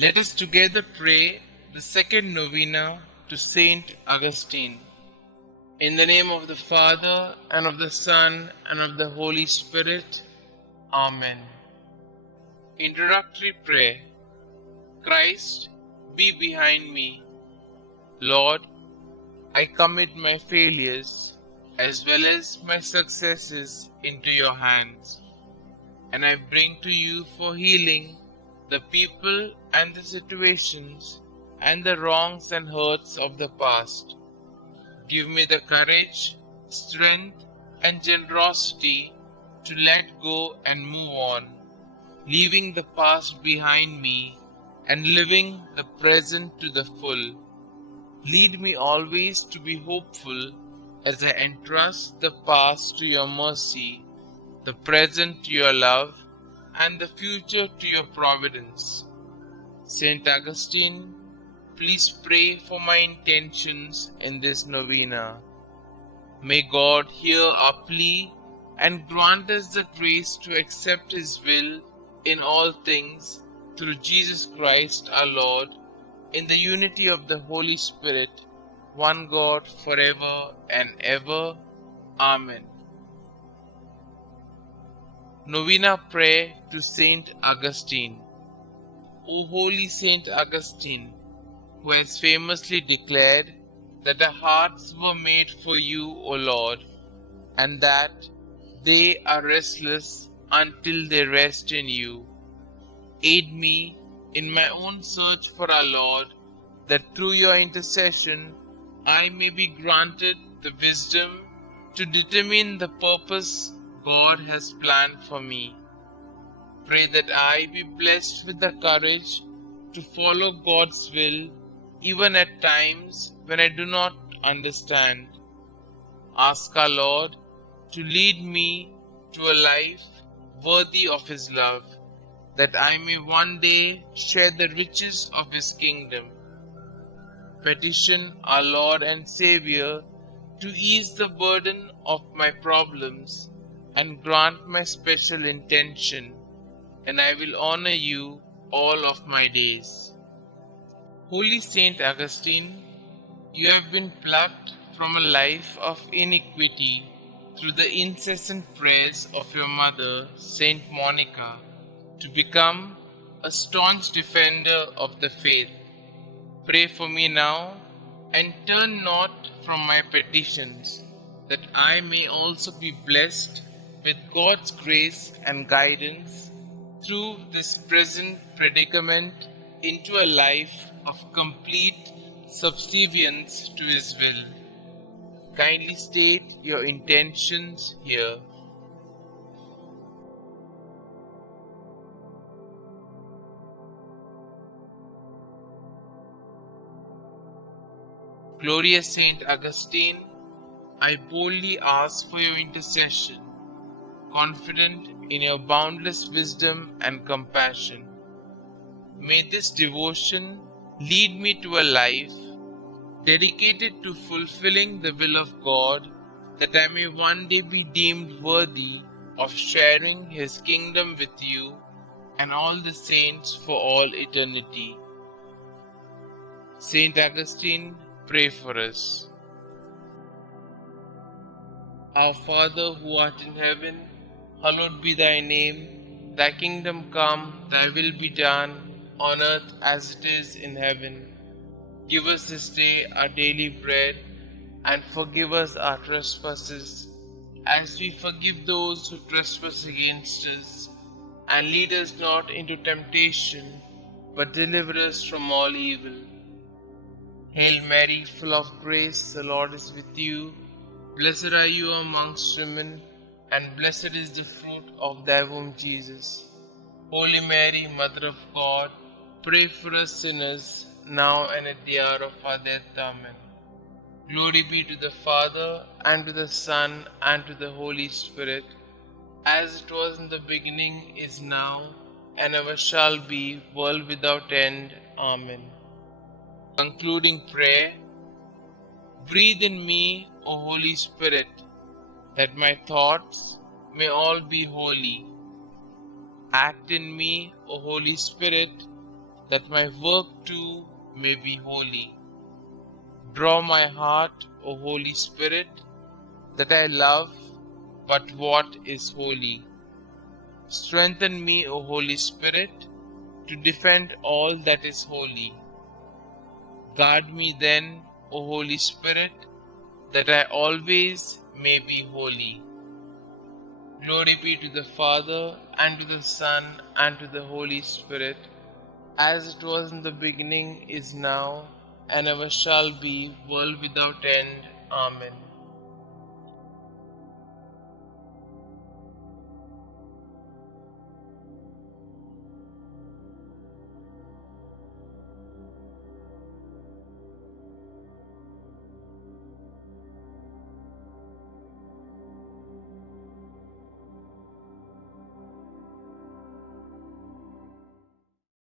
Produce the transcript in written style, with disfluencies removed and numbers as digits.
Let us together pray the second novena to St Augustine. In the name of the Father, and of the Son, and of the Holy Spirit. Amen. Introductory Prayer. Christ, be behind me. Lord, I commit my failures as well as my successes into your hands, and I bring to you for healing the people and the situations and the wrongs and hurts of the past. Give me the courage, strength, and generosity to let go and move on, leaving the past behind me and living the present to the full. Lead me always to be hopeful as I entrust the past to your mercy, the present to your love, and the future to your providence. St. Augustine, please pray for my intentions in this novena. May God hear our plea and grant us the grace to accept His will in all things through Jesus Christ our Lord, in the unity of the Holy Spirit, one God forever and ever. Amen. Novena Prayer to St Augustine. O holy St Augustine, who has famously declared that our hearts were made for you, O Lord, and that they are restless until they rest in you. Aid me in my own search for our Lord, that through your intercession I may be granted the wisdom to determine the purpose God has planned for me. Pray that I be blessed with the courage to follow God's will, even at times when I do not understand. Ask our Lord to lead me to a life worthy of His love, that I may one day share the riches of His kingdom. Petition our Lord and Xavier to ease the burden of my problems and grant my special intention, and I will honor you all of my days. Holy St Augustine, you have been plucked from a life of iniquity through the incessant prayers of your mother, Saint Monica, to become a staunch defender of the faith. Pray for me now, and turn not from my petitions, that I may also be blessed with God's grace and guidance through this present predicament into a life of complete subservience to His will. Kindly state your intentions here. Glorious Saint Augustine, I boldly ask for your intercession, confident in your boundless wisdom and compassion. May this devotion lead me to a life dedicated to fulfilling the will of God, that I may one day be deemed worthy of sharing His kingdom with you and all the saints for all eternity. Saint Augustine, pray for us. Our Father who art in heaven, hallowed be thy name. Thy kingdom come, thy will be done, on earth as it is in heaven. Give us this day our daily bread, and forgive us our trespasses, as we forgive those who trespass against us. And lead us not into temptation, but deliver us from all evil. Hail Mary, full of grace, the Lord is with you. Blessed are you amongst women, and blessed is the fruit of thy womb, Jesus. Holy Mary, Mother of God, pray for us sinners, now and at the hour of our death. Amen. Glory be to the Father, and to the Son, and to the Holy Spirit, as it was in the beginning, is now, and ever shall be, world without end. Amen. Concluding prayer. Breathe in me, O Holy Spirit, that my thoughts may all be holy. Act in me, O Holy Spirit, that my work too may be holy. Draw my heart, O Holy Spirit, that I love but what is holy. Strengthen me, O Holy Spirit, to defend all that is holy. Guard me then, O Holy Spirit, that I always may be holy. Glory be to the Father, and to the Son, and to the Holy Spirit, as it was in the beginning, is now, and ever shall be, world without end. Amen.